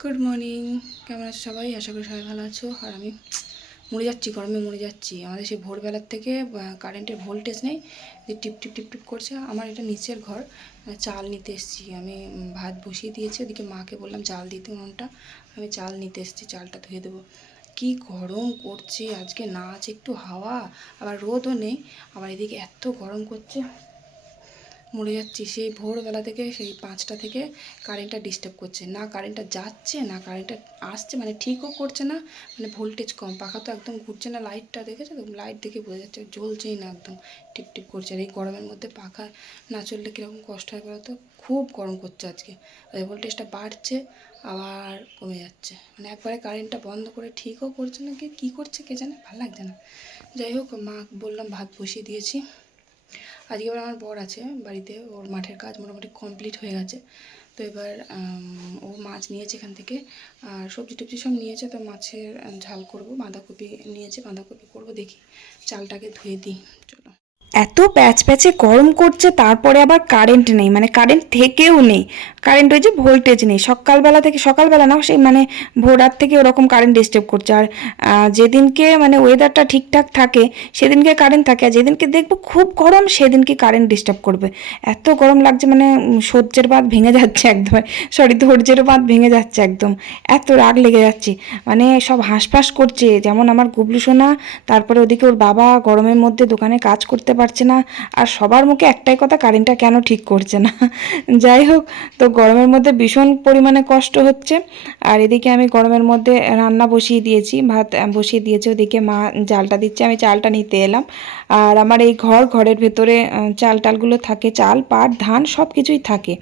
Good morning. কেমন আছো সবাই? আশা করি সবাই ভালো আছো। আর আমি মরে যাচ্ছি, গরমে মরে যাচ্ছি। আমাদের সেই ভোরবেলার থেকে কারেন্টের ভোল্টেজ নেই, যে টিপ টিপ টিপ টিপ করছে। আমার এটা নিচের ঘর, চাল নিতে এসেছি আমি। ভাত বসিয়ে দিয়েছি, ওদিকে মাকে বললাম চাল দিতে উনুনটা। আমি চাল নিতে এসেছি, চালটা ধুয়ে দেবো। কি গরম করছে আজকে, না আছে একটু হাওয়া, আবার রোদও নেই, আবার এদিকে এত গরম করছে, মরে যাচ্ছি। সেই ভোরবেলা থেকে, সেই 5টা থেকে কারেন্টটা ডিস্টার্ব করছে, না কারেন্টটা যাচ্ছে না কারেন্টটা আসছে, মানে ঠিকও করছে না, মানে ভোল্টেজ কম। পাখা তো একদম ঘুরছে না, লাইটটা দেখেছো তো, লাইট দেখে বোঝা যাচ্ছে জ্বলছেই না, একদম টিপ টিপ করছে। আর এই গরমের মধ্যে পাখা না চললে কীরকম কষ্ট হয় বলো তো, খুব গরম করছে আজকে। আর ভোল্টেজটা বাড়ছে আবার কমে যাচ্ছে, মানে একবারে কারেন্টটা বন্ধ করে ঠিকও করছে না, কী করছে কে জানে, ভালো লাগছে না। যাই হোক, মা বললাম ভাত বসিয়ে দিয়েছি। আজকে এবার আমার বর আছে বাড়িতে, ওর মাঠের কাজ মোটামুটি কমপ্লিট হয়ে গেছে। তো এবার ও মাছ নিয়েছে এখান থেকে, আর সবজি টবজি সব নিয়েছে। তো মাছের ঝাল করব, বাঁধাকপি নিয়েছে, বাঁধাকপি করব। দেখি চালটাকে ধুয়ে দিই, চলো। এত প্যাচ প্যাচে গরম করছে, তারপরে আবার কারেন্ট নেই, মানে কারেন্ট থেকেও নেই। কারেন্ট ওই যে ভোল্টেজ নেই, সকালবেলা থেকে, সকালবেলা না সেই মানে ভোর রাত থেকে ওরকম কারেন্ট ডিস্টার্ব করছে। আর যেদিনকে মানে ওয়েদারটা ঠিকঠাক থাকে সেদিনকে কারেন্ট থাকে, আর যেদিনকে দেখবো খুব গরম সেদিনকে কারেন্ট ডিস্টার্ব করবে। এত গরম লাগছে, মানে সহ্যের বাঁধ ভেঙে যাচ্ছে একদম, সরি ধৈর্যের বাঁধ ভেঙে যাচ্ছে একদম। এত রাগ লেগে যাচ্ছে, মানে সব হাঁসফাঁস করছে। যেমন আমার গুবলু সোনা, তারপরে ওদিকে ওর বাবা গরমের মধ্যে দোকানে কাজ করতে পারছে না। আর সবার মুখে একটাই কথা, কারেন্টটা কেন ঠিক করছে না। যাই হোক, তো গরমের মধ্যে ভীষণ পরিমাণে কষ্ট হচ্ছে। আর এদিকে আমি গরমের মধ্যে রান্না বসিয়ে দিয়েছি, ভাত বসিয়ে দিয়েছি, ওদিকে মা জালটা দিচ্ছে, আমি চালটা নিতে এলাম। আর আমার এই ঘরের ভেতরে চাল টালগুলো থাকে, চাল পাট ধান সব কিছুই থাকে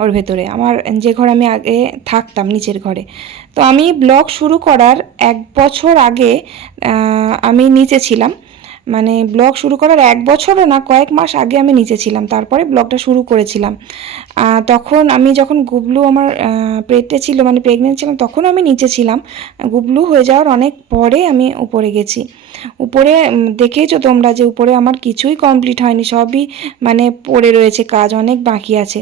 ওর ভেতরে। আমার যে ঘরে আমি আগে থাকতাম, নিচের ঘরে। তো আমি ব্লগ শুরু করার 1 বছর আগে আমি নিচে ছিলাম, মানে ব্লগ শুরু করার 1 বছরও না, কয়েক মাস আগে আমি নিচে ছিলাম, তারপরে ব্লগটা শুরু করেছিলাম। তখন আমি যখন গুবলু আমার পেটে ছিল, মানে প্রেগনেন্ট ছিলাম, তখন আমি নিচে ছিলাম। গুবলু হয়ে যাওয়ার অনেক পরে আমি উপরে গেছি। উপরে দেখেইছো তোমরা যে উপরে আমার কিছুই কমপ্লিট হয়নি, সবই মানে পড়ে রয়েছে, কাজ অনেক বাকি আছে।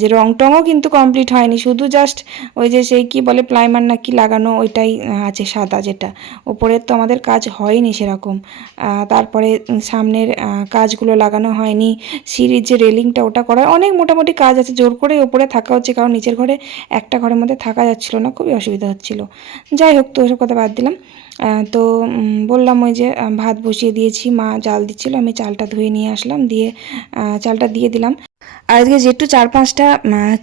যে রং টংও কিন্তু কমপ্লিট হয়নি, শুধু জাস্ট ওই যে সেই কি বলে প্লাইমার না কি লাগানো, ওইটাই আছে সাদা যেটা। উপরের তো আমাদের কাজ হয়নি সেরকম। তারপরে সামনের কাজগুলো লাগানো হয়নি, সিঁড়ির যে রেলিংটা ওটা করার অনেক মোটামুটি কাজ আছে। জোর করে ওপরে থাকা হচ্ছে, কারণ নিচের ঘরে একটা ঘরের মধ্যে থাকা যাচ্ছিল না, খুবই অসুবিধা হচ্ছিল। যাই হোক, তো ওসব কথা বাদ দিলাম। তো বললাম ওই যে ভাত বসিয়ে দিয়েছি, মা জাল দিচ্ছিল, আমি চালটা ধুয়ে নিয়ে আসলাম, দিয়ে চালটা দিয়ে দিলাম। আর আজকে যেটু 4-5টা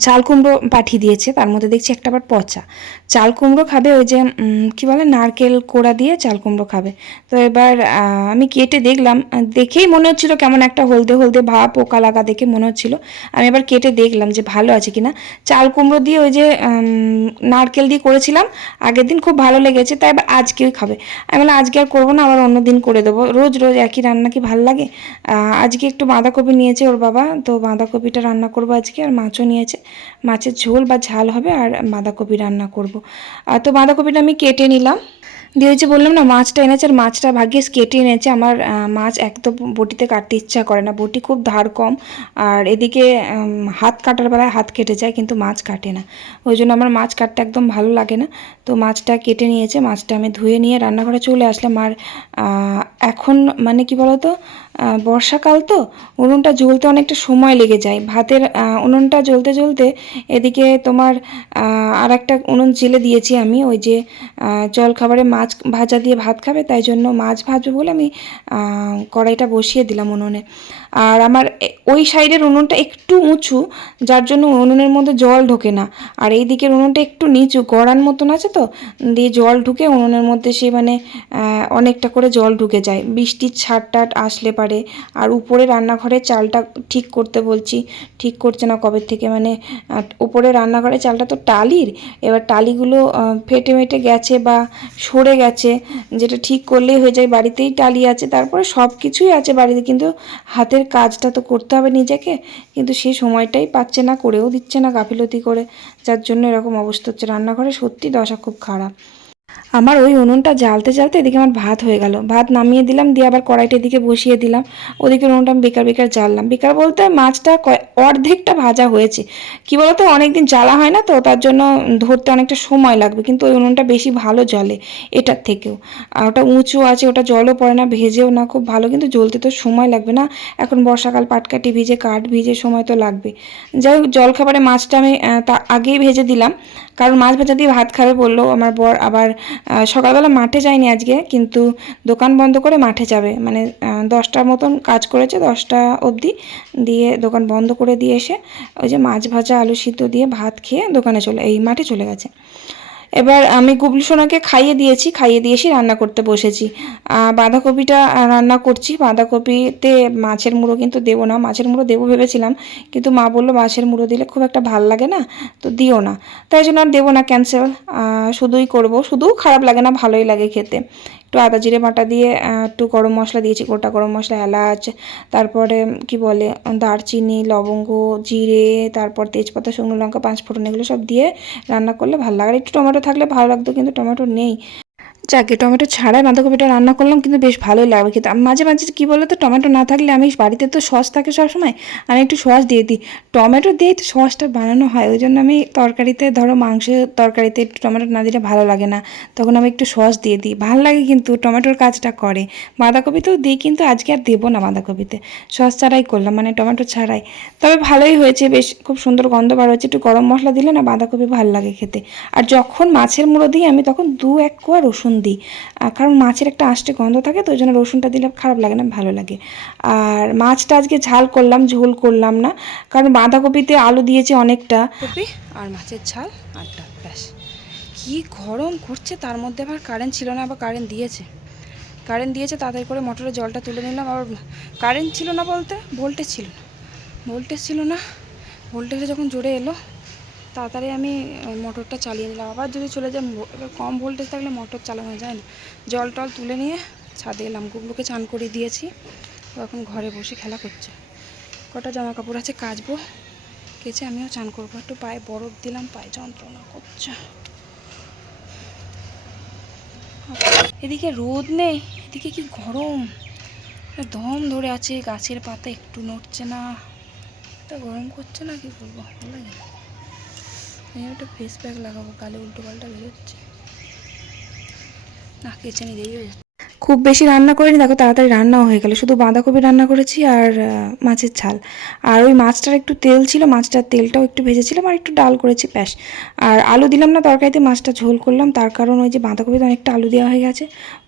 চাল কুমড়ো পাঠিয়ে দিয়েছে, তার মধ্যে দেখছি একটা আবার পচা। চাল কুমড়ো খাবে, ওই যে কি বলে নারকেল কোড়া দিয়ে চাল কুমড়ো খাবে। তো এবার আমি কেটে দেখলাম, দেখেই মনে হচ্ছিল কেমন একটা হলদে হলদে ভাব, পোকা লাগা দেখে মনে হচ্ছিল। আমি এবার কেটে দেখলাম যে ভালো আছে কিনা। চাল কুমড়ো দিয়ে ওই যে নারকেল দিয়ে করেছিলাম আগের দিন, খুব ভালো লেগেছে, তাই এবার আজকেও খাবে। আমি বললাম আজকে আর করবো না, আবার অন্য দিন করে দেবো, রোজ রোজ একই রান্না কি ভাল লাগে। আজকে একটু বাঁধাকপি নিয়েছে ওর বাবা, তো বাঁধাকপিটা রান্না করবো আজকে। আর মাছও নিয়েছে, মাছের ঝোল বা ঝাল হবে, আর বাঁধাকপি রান্না করব। তো বাঁধাকপিটা আমি কেটে নিলাম, দিয়ে হচ্ছে বললাম না মাছটা এনেছে, আর মাছটা ভাগ্যিস কেটে এনেছে। আমার মাছ একদম বটিতে কাটতে ইচ্ছা করে না, বটি খুব ধার কম। আর এদিকে হাত কাটার বেলায় হাত কেটে যায়, কিন্তু মাছ কাটে না, ওই জন্য আমার মাছ কাটতে একদম ভালো লাগে না। তো মাছটা কেটে নিয়েছে, মাছটা আমি ধুয়ে নিয়ে রান্নাঘরে চলে আসলাম। আর এখন মানে কি বলতো, বর্ষাকাল তো, উনুনটা জ্বলতে অনেকটা সময় লেগে যায়। ভাতের উনুনটা জ্বলতে জ্বলতে এদিকে তোমার আর একটা উনুন জেলে দিয়েছি আমি, ওই যে জলখাবারে মাছ ভাজা দিয়ে ভাত খাবে, তাই জন্য মাছ ভাজবে বলে আমি কড়াইটা বসিয়ে দিলাম উনুনে। আর আমার ওই সাইডের উনুনটা একটু উঁচু, যার জন্য উনুনের মধ্যে জল ঢোকে না। আর এই দিকের উনুনটা একটু নিচু, গড়ান মতন আছে, তো দিয়ে জল ঢুকে উনুনের মধ্যে, সে মানে অনেকটা করে জল ঢুকে যায় বৃষ্টির ছাট টাট আসলে পারে। আর উপরে রান্নাঘরে চালটা ঠিক করতে বলছি, ঠিক করছে না কবে থেকে, মানে উপরে রান্নাঘরে চালটা তো টালির, এবার টালিগুলো ফেটে মেটে গেছে বা সরে গেছে, যেটা ঠিক করলেই হয়ে যায়। বাড়িতেই টালি আছে, তারপরে সব কিছুই আছে বাড়িতে, কিন্তু হাতের কাজটা তো করতে হবে নিজেকে, কিন্তু সেই সময়টাই পাচ্ছে না, করেও দিচ্ছে না গাফিলতি করে, যার জন্য এরকম অবস্থা হচ্ছে। রান্নাঘরে সত্যি দশা খুব খারাপ। আমার ওই উনুনটা জ্বালতে জ্বালতে এদিকে আমার ভাত হয়ে গেল, ভাত নামিয়ে দিলাম, দিয়ে আবার কড়াইটা এদিকে বসিয়ে দিলাম। ওদিকে উনুনটা আমি বেকার বেকার জ্বাললাম, বেকার বলতে মাছটা অর্ধেকটা ভাজা হয়েছে। কি বলতো, অনেকদিন জ্বালা হয় না তো, তার জন্য ধরতে অনেকটা সময় লাগবে, কিন্তু ওই উনুনটা বেশি ভালো জ্বলে এটার থেকেও। আর ওটা উঁচু আছে, ওটা জলও পড়ে না, ভেজেও না, খুব ভালো, কিন্তু জ্বলতে তো সময় লাগবে না। এখন বর্ষাকাল, পাটকাঠি ভিজে, কাঠ ভিজে, সময় তো লাগবে। যাই হোক, জলখাবারে মাছটা আমি তা আগেই ভেজে দিলাম, কারণ মাছ ভাজা দিয়ে ভাত খাবে বললো আমার বর। আবার সকালবেলা মাঠে যায়নি আজকে, কিন্তু দোকান বন্ধ করে মাঠে যাবে, মানে 10টার মতন কাজ করেছে, 10টা অবধি, দিয়ে দোকান বন্ধ করে দিয়ে এসে ওই যে মাছ ভাজা আলু সিদ্ধ দিয়ে ভাত খেয়ে এই মাঠে চলে গেছে। এবার আমি গুবলু সোনাকে খাইয়ে দিয়েছি, খাইয়ে দিয়ে এসে রান্না করতে বসেছি। বাঁধাকপিটা রান্না করছি। বাঁধাকপিতে মাছের মুড়ো কিন্তু দেবো না, মাছের মুড়ো দেবো ভেবেছিলাম, কিন্তু মা বললো মাছের মুড়ো দিলে খুব একটা ভাল লাগে না, তো দিও না। তাই জন্য আর দেবো না, ক্যান্সেল। শুধুই করব, শুধু খারাপ লাগে না, ভালোই লাগে খেতে। একটু আদা জিরে বাটা দিয়ে একটু গরম মশলা দিয়েছি, গোটা গরম মশলা, এলাচ, তারপরে কি বলে দারচিনি, লবঙ্গ, জিরে, তারপর তেজপাতা, শুকনো লঙ্কা, 5 ফোড়ন, এগুলো সব দিয়ে রান্না করলে ভালো লাগে। আর একটু টমেটো থাকলে ভালো লাগতো, কিন্তু টমেটো নেই। যাকে টমেটো ছাড়াই বাঁধাকপিটা রান্না করলাম, কিন্তু বেশ ভালোই লাগবে খেতে। আমি মাঝে মাঝে কী বলো তো, টমেটো না থাকলে, আমি বাড়িতে তো সস থাকে সবসময়, আমি একটু সস দিয়ে দিই। টমেটো দিয়েই তো সসটা বানানো হয়, ওই জন্য আমি তরকারিতে, ধরো মাংসের তরকারিতে একটু টমেটো না দিলে ভালো লাগে না, তখন আমি একটু সস দিয়ে দিই, ভালো লাগে, কিন্তু টমেটোর কাজটা করে। বাঁধাকপিতেও দিই, কিন্তু আজকে আর দেবো না বাঁধাকপিতে, সস ছাড়াই করলাম, মানে টমেটো ছাড়াই। তবে ভালোই হয়েছে, বেশ খুব সুন্দর গন্ধ বার হয়েছে। একটু গরম মশলা দিলে না বাঁধাকপি ভালো লাগে খেতে। আর যখন মাছের মুড়ো দিই আমি, তখন 2-1 কোয়া রসুন দিই, কারণ মাছের একটা আষ্টে গন্ধ থাকে, তো ওই জন্য রসুনটা দিলে খারাপ লাগে না, ভালো লাগে। আর মাছটা আজকে ঝাল করলাম, ঝোল করলাম না, কারণ বাঁধাকপিতে আলু দিয়েছে অনেকটা। কপি আর মাছের ঝাল আর ডাল, ব্যাস। কী গরম করছে, তার মধ্যে আবার কারেন্ট ছিল না, আবার কারেন্ট দিয়েছে, তাড়াতাড়ি করে মোটরের জলটা তুলে নিলাম। আবার কারেন্ট ছিল না বলতে ভোল্টেজ ছিল না, ভোল্টেজে যখন জোরে এলো, তাড়াতাড়ি আমি মোটরটা চালিয়ে নিলাম। আবার যদি চলে যায়, এবার কম ভোল্টেজ থাকলে মোটর চালানো যায় না। জল টল তুলে নিয়ে ছাদে এলাম, গুগলুকে চান করে দিয়েছি, ও এখন ঘরে বসে খেলা করছে। কটা জামা কাপড় আছে কাচবো, কেচে আমিও চান করবো। একটু পায়ে বরফ দিলাম, পায়ে যন্ত্রণা করছে। এদিকে রোদ নেই, এদিকে কি গরম, দম ধরে আছে, গাছের পাতা একটু নড়ছে না, তা গরম করছে না, কি করবো, ভালো লাগে না। আমি একটা ফেস প্যাক লাগাবো, গালে উল্টো পাল্টা বেরোচ্ছে না, কেচে নি, দেরি হয়ে যাচ্ছে। খুব বেশি রান্না করিনি, দেখো তাড়াতাড়ি রান্নাও হয়ে গেল। শুধু বাঁধাকপি রান্না করেছি আর মাছের ঝাল। আর ওই মাছটার একটু তেল ছিল, মাছটার তেলটাও একটু ভেজেছিলাম, আর একটু ডাল করেছি, ব্যাস। আর আলু দিলাম না তরকারিতে, মাছটা ঝোল করলাম, তার কারণ ওই যে বাঁধাকপিতে অনেকটা আলু দেওয়া হয়ে গেছে,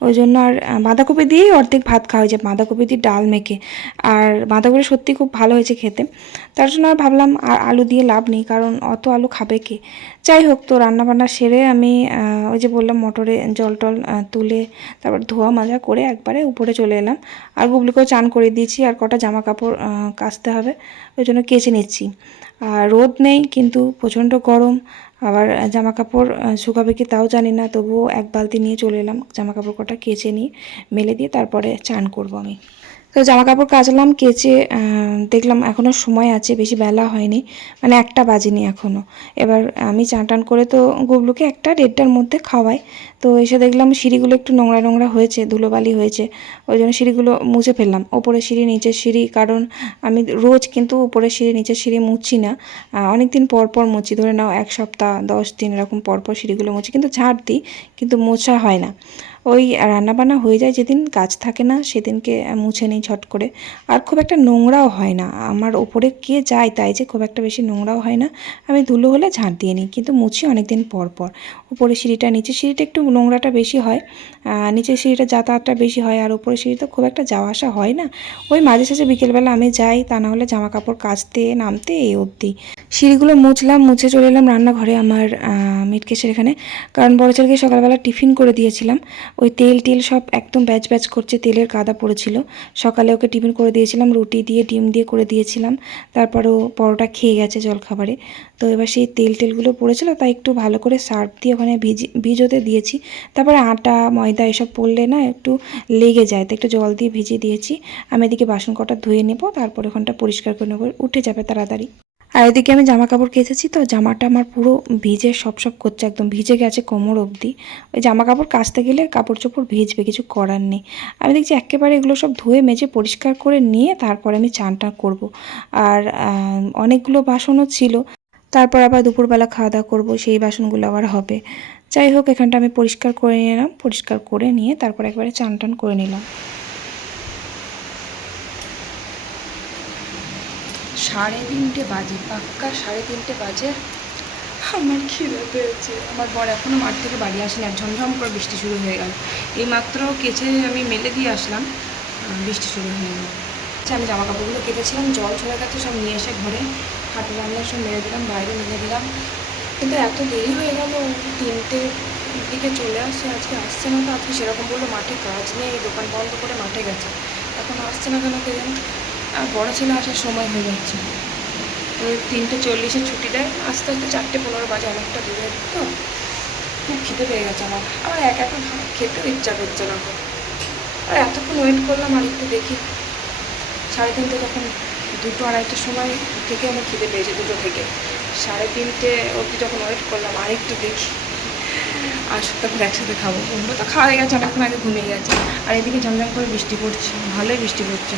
ওই জন্য। আর বাঁধাকপি দিয়েই অর্ধেক ভাত খাওয়া হয়েছে, বাঁধাকপি দিয়ে ডাল মেখে। আর বাঁধাকপি সত্যি খুব ভালো হয়েছে খেতে, তার জন্য আর ভাবলাম আর আলু দিয়ে লাভ নেই, কারণ অত আলু খাবে কে। যাই হোক, তো রান্নাবান্না সেরে আমি ওই যে বললাম মোটরে জল টল তুলে, তারপর ধোয়া মাজা করে একবারে উপরে চলে এলাম। আর গুবলুকেও চান করে দিয়েছি, আর কটা জামা কাপড় কাচতে হবে, ওই জন্য কেচে নিচ্ছি। আর রোদ নেই, কিন্তু প্রচণ্ড গরম। আবার জামা কাপড় শুকাবে কি তাও জানি না, তবুও 1 বালতি নিয়ে চলে এলাম, জামা কাপড় কটা কেচে নিয়ে মেলে দিয়ে তারপরে চান করব আমি। তো জামা কাপড় কাচলাম, কেচে দেখলাম এখনও সময় আছে, বেশি বেলা হয়নি, মানে 1টা বাজেনি এখনও। এবার আমি চান টান করে তো গুবলুকে 1টা-1:30টার মধ্যে খাওয়াই। তো এসে দেখলাম সিঁড়িগুলো একটু নোংরা নোংরা হয়েছে, ধুলোবালি হয়েছে, ওই জন্য সিঁড়িগুলো মুছে ফেললাম। ওপরের সিঁড়ি, নিচের সিঁড়ি, কারণ আমি রোজ কিন্তু উপরের সিঁড়ি নিচের সিঁড়ি মুছছি না, অনেক দিন পর পর মুছি, ধরে নাও 1 সপ্তাহ 10 দিন এরকম পর পর সিঁড়িগুলো মুছি, কিন্তু ঝাড় দিই, কিন্তু মোছা হয় না। ওই রান্নাবান্না হয়ে যায় যেদিন, কাজ থাকে না সেদিনকে মুছে নিই ঝট করে। আর খুব একটা নোংরাও হয় না, আমার ওপরে কে যায় তাই যে খুব একটা বেশি নোংরাও হয় না। আমি ধুলো হলে ঝাঁট দিয়ে নিই, কিন্তু মুছি অনেক দিন পর পর। উপরের সিঁড়িটা, নিচের সিঁড়িটা একটু নোংরাটা বেশি হয়, নিচের সিঁড়িটা যাতায়াতটা বেশি হয়, আর উপরের সিঁড়িতে খুব একটা যাওয়া আসা হয় না। ওই মাঝে সাঝে বিকেলবেলা আমি যাই, তা না হলে জামা কাপড় কাচতে নামতে এই অবধি। সিঁড়িগুলো মুছলাম, মুছে চলে এলাম রান্নাঘরে, আমার মিটকেশের এখানে, কারণ বড় ছেলেকে সকালবেলা টিফিন করে দিয়েছিলাম। ওই তেল টেল সব একদম ব্যাচ ব্যাচ করছে, তেলের কাদা পড়েছিল। সকালে ওকে টিফিন করে দিয়েছিলাম, রুটি দিয়ে ডিম দিয়ে করে দিয়েছিলাম, তারপরও পরোটা খেয়ে গেছে জলখাবারে। তো এবার সেই তেল টেলগুলো পড়েছিল, তাই একটু ভালো করে সার্ফ দিয়ে ওখানে ভিজোতে দিয়েছি। তারপরে আটা ময়দা এসব পড়লে না একটু লেগে যায়, তো একটু জল দিয়ে ভিজিয়ে দিয়েছি। আমি এদিকে বাসন কটা ধুয়ে নেবো, তারপরে ওখানটা পরিষ্কার করে নেবো, উঠে যাবে তাড়াতাড়ি। আর এদিকে আমি জামা কাপড় কেচেছি, তো জামাটা আমার পুরো ভিজে সব করছে, একদম ভিজে গেছে কোমর অবধি। ওই জামা কাপড় কাচতে গেলে কাপড় চোপড় ভিজবে, কিছু করার নেই। আমি দেখছি একেবারে এগুলো সব ধুয়ে মেজে পরিষ্কার করে নিয়ে তারপরে আমি চানটা করব। আর অনেকগুলো বাসনও ছিল, তারপর আবার দুপুরবেলা খাওয়া দাওয়া করবো, সেই বাসনগুলো আবার হবে। যাই হোক, এখানটা আমি পরিষ্কার করে নিলাম, পরিষ্কার করে নিয়ে তারপর একবারে চান টান করে নিলাম। 3:30 বাজে, পাক্কা 3:30 বাজে। আমার খিদে পেয়েছে। আমার বর এখনও মাঠ থেকে বাড়ি আসেনি, আর ঝমঝম করে বৃষ্টি শুরু হয়ে গেল। এইমাত্র কেচে আমি মেলে দিয়ে আসলাম, বৃষ্টি শুরু হয়ে গেল। আচ্ছা, আমি জামা কাপড়গুলো কেটেছিলাম, জল ছড়ে গেছে, সব নিয়ে এসে ঘরে হাঁটু রান্নার সব মেরে দিলাম, বাইরে মেলে দিলাম। কিন্তু এত দেরি হয়ে গেল, 3টে দিকে চলে আসছে, আজকে আসছে না। তো আজকে সেরকম বললো মাঠে কাজ নেই, দোকান বন্ধ করে মাঠে গেছে, এখন আসছে না কেন কে জানে। আর বড় ছেলে আসার সময় হয়ে যাচ্ছে, ওই 3:40 ছুটি দেয়, আস্তে আস্তে 4:15 বাজে, অনেকটা দূরে তো। খুব খিদে পেয়ে গেছে আমার, আবার একা একা ভাত খেতেও ইচ্ছা করছে না। আর এতক্ষণ ওয়েট করলাম, আর একটু দেখি 3:30 যখন 2-2-2:30টার সময় থেকে আমার খিদে পেয়েছে, 2 থেকে 3:30 অবধি যখন ওয়েট করলাম, আর একটু দেখি আর তখন একসাথে খাবো। ওগুলো তো খাওয়া হয়ে গেছে, অনেকক্ষণ আগে ঘুমিয়ে গেছে। আর এদিকে ঝমঝম করে বৃষ্টি পড়ছে, ভালোই বৃষ্টি পড়ছে।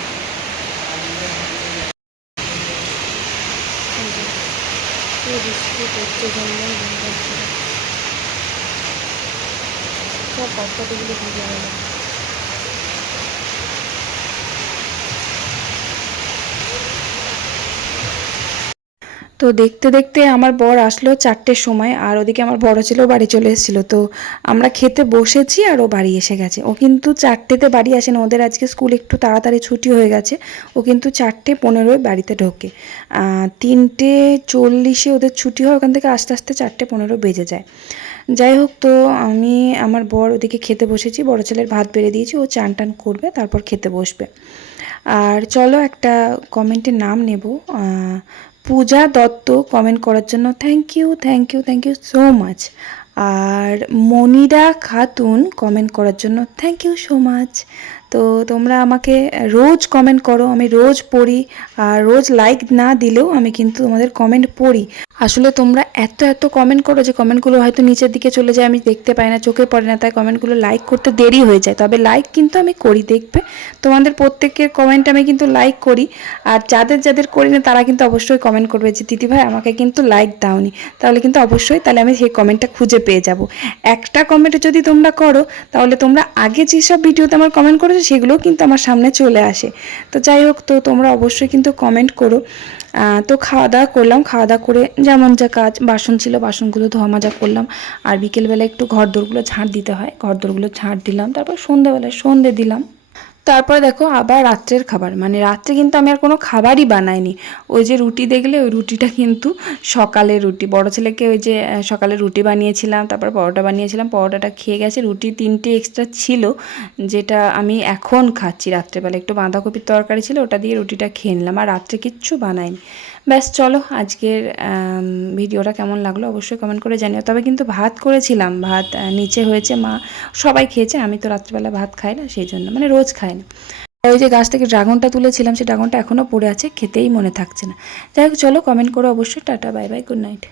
বৃষ্টি পড়ছে, ঝমঝম করছে, সব পাতাগুলো ভিজে গেল। তো দেখতে দেখতে আমার বর আসলো 4টের সময়, আর ওদিকে আমার বড় ছেলেও বাড়ি চলে এসেছিলো। তো আমরা খেতে বসেছি আর ও বাড়ি এসে গেছে। ও কিন্তু 4টেতে বাড়ি আসে না, ওদের আজকে স্কুল একটু তাড়াতাড়ি ছুটি হয়ে গেছে। ও কিন্তু 4:15 বাড়িতে ঢোকে, 3:40 ওদের ছুটি হয়, ওখান থেকে আস্তে আস্তে 4:15 বেজে যায়। যাই হোক, তো আমি আমার বর ওদিকে খেতে বসেছি, বড় ছেলের ভাত বেড়ে দিয়েছি, ও চান টান করবে তারপর খেতে বসবে। আর চলো একটা কমেন্টের নাম নেব। পূজা দত্ত কমেন্ট করার জন্য thank you, thank you, thank you so much. আর মনিরা খাতুন কমেন্ট করার জন্য থ্যাংক ইউ সো মাচ। তো তোমরা আমাকে রোজ কমেন্ট করো, আমি রোজ পড়ি, আর রোজ লাইক না দিলেও আমি কিন্তু তোমাদের কমেন্ট পড়ি। আসলে তোমরা এত এত কমেন্ট করো যে কমেন্টগুলো হয়তো নিচের দিকে চলে যায়, আমি দেখতে পাই না, চোখে পড়ে না, তাই কমেন্টগুলো লাইক করতে দেরি হয়ে যায়। তবে লাইক কিন্তু আমি করি, দেখবে তোমাদের প্রত্যেকের কমেন্ট আমি কিন্তু লাইক করি। আর যাদের যাদের করি না তারা কিন্তু অবশ্যই কমেন্ট করবে যে দিদিভাই আমাকে কিন্তু লাইক দাওনি, তাহলে কিন্তু অবশ্যই তাহলে আমি সেই কমেন্টটা খুঁজে পেয়ে যাব। একটা কমেন্ট যদি তোমরা করো তাহলে তোমরা আগে যেসব ভিডিওতে আমার কমেন্ট করেছো সেগুলোও কিন্তু আমার সামনে চলে আসে। তো যাই হোক, তো তোমরা অবশ্যই কিন্তু কমেন্ট করো। তো খাওয়া দাওয়া করলাম, খাওয়া দাওয়া করে যেমন যা কাজ, বাসন ছিল বাসনগুলো ধোয়া মাজা করলাম। আর বিকেলবেলা একটু ঘর দোরগুলো ঝাঁট দিতে হয়, ঘর দোরগুলো ঝাঁট দিলাম, তারপর সন্ধ্যেবেলায় সন্ধ্যে দিলাম। তারপরে দেখো আবার রাত্রের খাবার, মানে রাত্রে কিন্তু আমি আর কোনো খাবারই বানাইনি। ওই যে রুটি দেখলে, ওই রুটিটা কিন্তু সকালের রুটি। বড় ছেলেকে ওই যে সকালে রুটি বানিয়েছিলাম, তারপর পরোটা বানিয়েছিলাম, পরোটাটা খেয়ে গেছে। রুটি 3টে এক্সট্রা ছিল, যেটা আমি এখন খাচ্ছি রাত্রেবেলা। একটু বাঁধাকপির তরকারি ছিল, ওটা দিয়ে রুটিটা খেয়ে নিলাম, আর রাত্রে কিচ্ছু বানাইনি। ব্যাস, চলো আজকের ভিডিওটা কেমন লাগলো অবশ্যই কমেন্ট করে জানিও। তবে কিন্তু ভাত করেছিলাম, ভাত নিচে হয়েছে, মা সবাই খেয়েছে, আমি তো রাত্রিবেলা ভাত খাই না, সেই জন্য, মানে রোজ খাই না। ওই যে গাছ থেকে ড্রাগনটা তুলেছিলাম, সেই ড্রাগনটা এখনও পড়ে আছে, খেতেই মনে থাকছে না। যাই হোক, চলো কমেন্ট করো অবশ্যই। Tata, bye bye, good night.